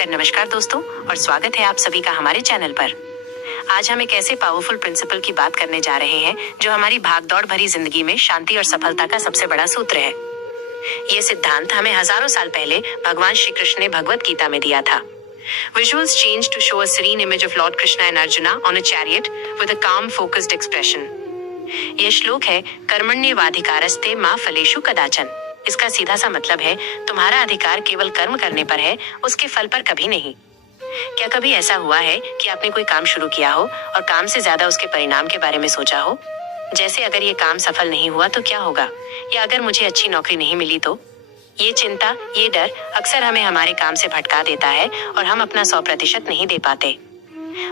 नमस्कार दोस्तों और स्वागत है आप सभी का हमारे चैनल पर। आज हम एक ऐसे पावरफुल प्रिंसिपल की बात करने जा रहे हैं जो हमारी भागदौड़ भरी जिंदगी में शांति और सफलता का सबसे बड़ा सूत्र है। ये सिद्धांत हमें हजारों साल पहले भगवान श्री कृष्ण ने भगवत गीता में दिया था। Visuals changed to show a serene image of Lord Krishna and Arjuna on a chariot with a calm, focused expression. यह श्लोक है कर्मण्येवाधिकारस्ते मा फलेषु कदाचन। इसका सीधा सा मतलब है तुम्हारा अधिकार केवल कर्म करने पर है, उसके फल पर कभी नहीं। क्या कभी ऐसा हुआ है कि आपने कोई काम शुरू किया हो और काम से ज्यादा उसके परिणाम के बारे में सोचा हो? जैसे अगर ये काम सफल नहीं हुआ तो क्या होगा, या अगर मुझे अच्छी नौकरी नहीं मिली तो? ये चिंता, ये डर अक्सर हमें हमारे काम से भटका देता है और हम अपना 100% नहीं दे पाते।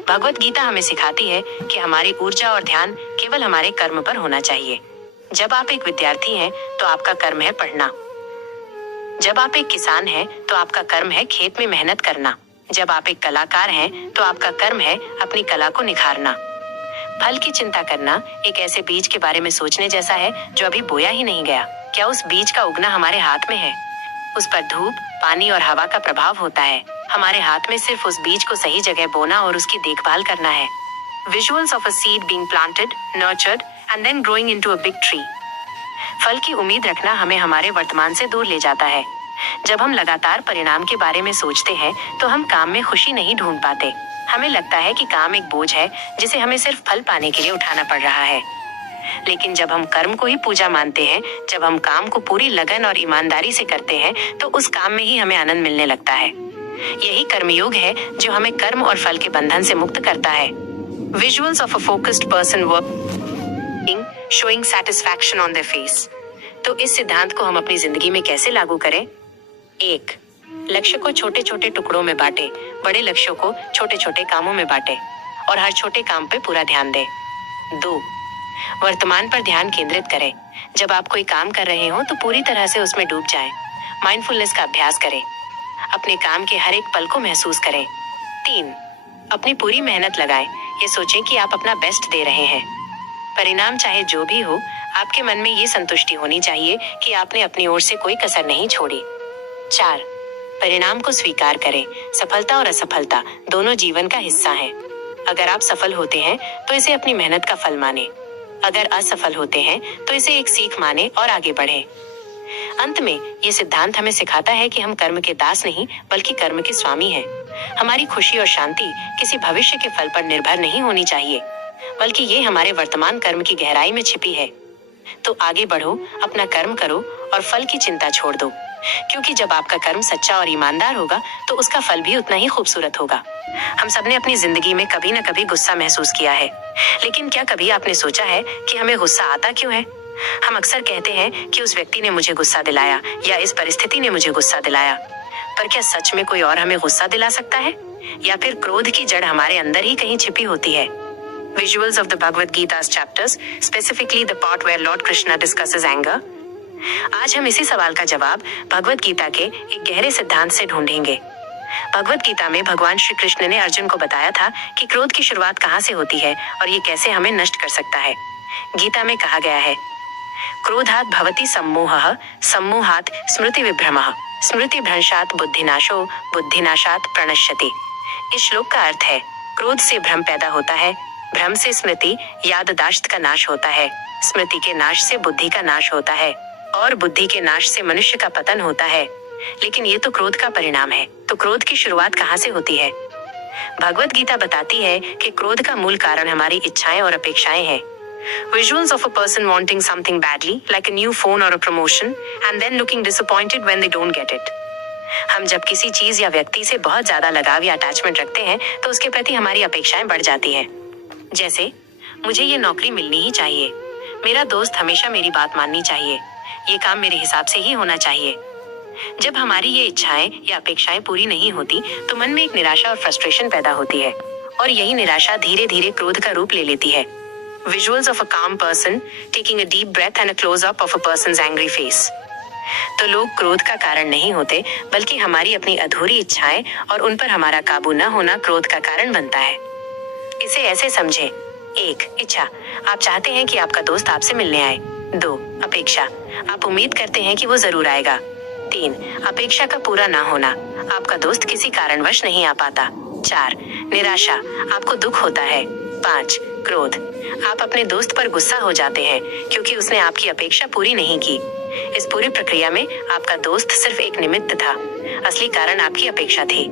भगवत गीता हमें सिखाती है कि हमारी ऊर्जा और ध्यान केवल हमारे कर्म पर होना चाहिए। जब आप एक विद्यार्थी हैं तो आपका कर्म है पढ़ना। जब आप एक किसान हैं तो आपका कर्म है खेत में मेहनत करना। जब आप एक कलाकार हैं तो आपका कर्म है अपनी कला को निखारना। फल की चिंता करना एक ऐसे बीज के बारे में सोचने जैसा है जो अभी बोया ही नहीं गया। क्या उस बीज का उगना हमारे हाथ में है? उस पर धूप, पानी और हवा का प्रभाव होता है। हमारे हाथ में सिर्फ उस बीज को सही जगह बोना और उसकी देखभाल करना है। Visuals of a seed being planted, nurtured and then growing into a big tree. फल की उम्मीद रखना हमें हमारे वर्तमान से दूर ले जाता है। जब हम लगातार परिणाम के बारे में सोचते हैं तो हम काम में खुशी नहीं ढूंढ पाते। हमें लगता है कि काम एक बोझ है जिसे हमें सिर्फ फल पाने के लिए उठाना पड़ रहा है। लेकिन जब हम कर्म को ही पूजा मानते हैं, जब हम काम को पूरी लगन और ईमानदारी से करते हैं तो उस काम में ही हमें आनंद मिलने लगता है। यही कर्मयोग है जो हमें कर्म और फल के बंधन से मुक्त करता है। Visuals of a focused person working, showing satisfaction on their face. तो इस सिद्धांत को हम अपनी जिंदगी में कैसे लागू करें? 1. लक्ष्य को छोटे छोटे टुकड़ों में बांटे, बड़े लक्ष्यों को छोटे छोटे कामों में बांटे और हर छोटे काम पे पूरा ध्यान दें। 2. वर्तमान पर ध्यान केंद्रित करें। जब आप कोई काम कर रहे हो तो पूरी तरह से उसमें डूब जाएं। माइंडफुलनेस का अभ्यास करें। अपने काम के हर एक पल को महसूस करें। 3. अपनी पूरी मेहनत लगाएं। ये सोचें कि आप अपना बेस्ट दे रहे हैं। परिणाम चाहे जो भी हो, आपके मन में ये संतुष्टि होनी चाहिए कि आपने अपनी ओर से कोई कसर नहीं छोड़ी। 4. परिणाम को स्वीकार करें। सफलता और असफलता दोनों जीवन का हिस्सा हैं। अगर आप सफल होते हैं तो इसे अपनी मेहनत का फल माने। अगर असफल होते हैं तो इसे एक सीख माने और आगे बढ़ें। अंत में ये सिद्धांत हमें सिखाता है कि हम कर्म के दास नहीं बल्कि कर्म के स्वामी हैं। हमारी खुशी और शांति किसी भविष्य के फल पर निर्भर नहीं होनी चाहिए, बल्कि ये हमारे वर्तमान कर्म की गहराई में छिपी है। तो आगे बढ़ो, अपना कर्म करो और फल की चिंता छोड़ दो, क्योंकि जब आपका कर्म सच्चा और ईमानदार होगा तो उसका फल भी उतना ही खूबसूरत होगा। हम सबने अपनी जिंदगी में कभी न कभी गुस्सा महसूस किया है, लेकिन क्या कभी आपने सोचा है कि हमें गुस्सा आता क्यों है? हम अक्सर कहते हैं कि उस व्यक्ति ने मुझे गुस्सा दिलाया या इस परिस्थिति ने मुझे गुस्सा दिलाया, पर क्या सच में कोई और हमें गुस्सा दिला सकता है? या फिर क्रोध की जड़ हमारे अंदर ही कहीं छिपी होती है? Visuals of the Bhagavad Gita's chapters, specifically the part where Lord Krishna discusses anger. आज हम इसी सवाल का जवाब भगवत गीता के एक गहरे सिद्धांत से ढूंढेंगे। भगवत गीता में भगवान श्री कृष्ण ने अर्जुन को बताया था कि क्रोध की शुरुआत कहाँ से होती है और ये कैसे हमें नष्ट कर सकता है। गीता में कहा गया है, क्रोधात् भवति सम्मोहः, सम्मोहात् स्मृति विभ्रमः, स्मृति भ्रंशात् बुद्धिनाशो, बुद्धिनाशात् प्रणश्यति। इस श्लोक का अर्थ है, क्रोध से भ्रम पैदा होता है, भ्रम से स्मृति याददाश्त का नाश होता है, स्मृति के नाश से बुद्धि का नाश होता है और बुद्धि के नाश से मनुष्य का पतन होता है। लेकिन ये तो क्रोध का परिणाम है, तो क्रोध की शुरुआत कहाँ से होती है? भगवत गीता बताती है कि क्रोध का मूल कारण हमारी इच्छाएं और अपेक्षाएं हैं। Visuals of a person wanting something badly, like a new phone or a promotion, and then looking disappointed when they don't get it. हम जब किसी चीज या व्यक्ति से बहुत ज्यादा लगाव या अटैचमेंट रखते हैं तो उसके प्रति हमारी अपेक्षाएं बढ़ जाती हैं। जैसे, मुझे ये नौकरी मिलनी ही चाहिए, मेरा दोस्त हमेशा मेरी बात माननी चाहिए, ये काम मेरे हिसाब से ही होना चाहिए। जब हमारी ये इच्छाएं या अपेक्षाएं पूरी नहीं होती तो मन में एक निराशा और फ्रस्ट्रेशन पैदा होती है और यही निराशा धीरे धीरे क्रोध का रूप ले लेती है। Visuals of a calm person taking a deep breath and a close-up of a person's angry face. तो लोग क्रोध का कारण नहीं होते, बल्कि हमारी अपनी अधूरी इच्छाएं और उन पर हमारा काबू न होना क्रोध का कारण बनता है। इसे ऐसे समझें, 1. इच्छा, आप चाहते हैं कि आपका दोस्त आपसे मिलने आए। 2. अपेक्षा, आप उम्मीद करते हैं कि वो जरूर आएगा। 3. अपेक्षा का पूरा ना होना, आपका दोस्त किसी कारणवश नहीं आ पाता। 4. निराशा, आपको दुख होता है। 5. क्रोध, आप अपने दोस्त पर गुस्सा हो जाते हैं क्योंकि उसने आपकी अपेक्षा पूरी नहीं की। इस पूरी प्रक्रिया में आपका दोस्त सिर्फ एक निमित्त था, असली कारण आपकी अपेक्षा थी।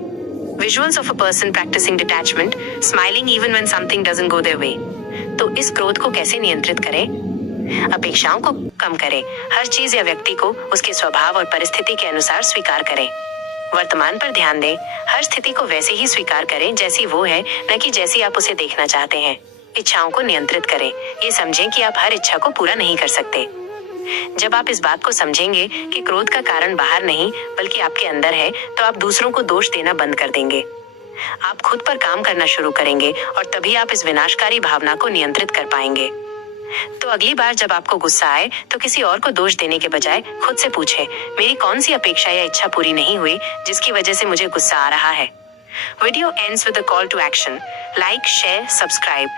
Visuals of a person practicing detachment, smiling even when something doesn't go their way. तो इस क्रोध को कैसे नियंत्रित करें? अपेक्षाओं को कम करें, हर चीज या व्यक्ति को उसके स्वभाव और परिस्थिति के अनुसार स्वीकार करें। वर्तमान पर ध्यान दें, हर स्थिति को वैसे ही स्वीकार करें जैसी वो है, न कि जैसी आप उसे देखना चाहते हैं। इच्छाओं को नियंत्रित करें, ये समझें कि आप हर इच्छा को पूरा नहीं कर सकते। जब आप इस बात को समझेंगे कि क्रोध का कारण बाहर नहीं बल्कि आपके अंदर है, तो आप दूसरों को दोष देना बंद कर देंगे। आप खुद पर काम करना शुरू करेंगे और तभी आप इस विनाशकारी भावना को नियंत्रित कर पाएंगे। तो अगली बार जब आपको गुस्सा आए तो किसी और को दोष देने के बजाय खुद से पूछें, मेरी कौन सी अपेक्षा या इच्छा पूरी नहीं हुई जिसकी वजह से मुझे गुस्सा आ रहा है। Video ends with a call to action. Like, share, subscribe